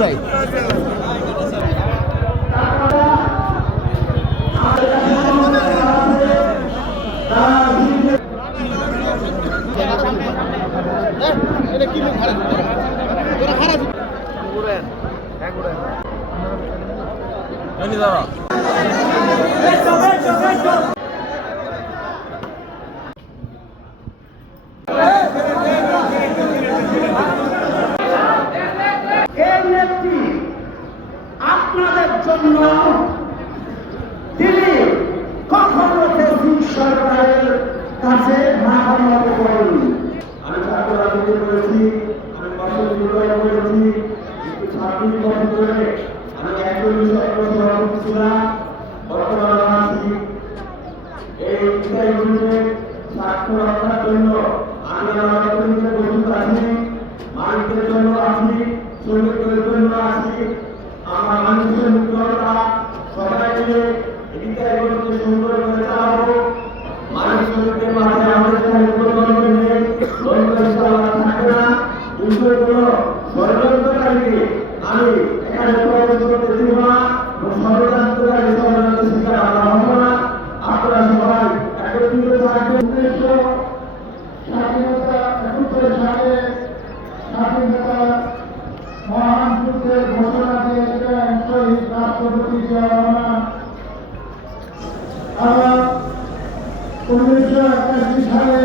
ভাই এটা কি খারাপ ঘুরেন হ্যাঁ ঘুরেন জানি দাদা আপনাদের জন্য তিনি কখনো ফেসবুক সরকারের কাছে মাথা নত করেননি। আমি ছাত্র রাজনীতি করেছি, আমি ফসল বিক্রয় করেছি, কিন্তু ছাত্রী বছর ধরে আমি একজন সভাপতি ছিলাম, বর্তমানে আছি। এই বিষয়গুলিতে স্বার্থ রক্ষার জন্য আমি আমার অর্থনীতিতে প্রস্তুত আছি, মালিকদের জন্য আছি, শ্রমিকদের জন্য আছি। আমরা মানুষের মুক্ততা সবাই মিলে বিষয়গুলোকে সুন্দর করে চালাবো। মানুষ শ্রমিকদের মাঝে আমাদের সাথে প্রতিদ্বন্দ্বী নেই, দ্বন্দ্ব থাকবে না। বিষয়গুলো ষড়যন্ত্রকারীকে আমি এখানে প্রবেশ করতে দিব না, ষড়যন্ত্রকারী ষড়যন্ত্রের শিকার আমরা হব না। আপনারা সবাই একত্রিত থাকবেন। স্বাধীনতা ৭১ সালে স্বাধীনতা মহান যুদ্ধের ঘোষণা দিয়েছিলেন শহীদ রাষ্ট্রপতি জিয়া রহমান। আবার ১৯৮১ সালে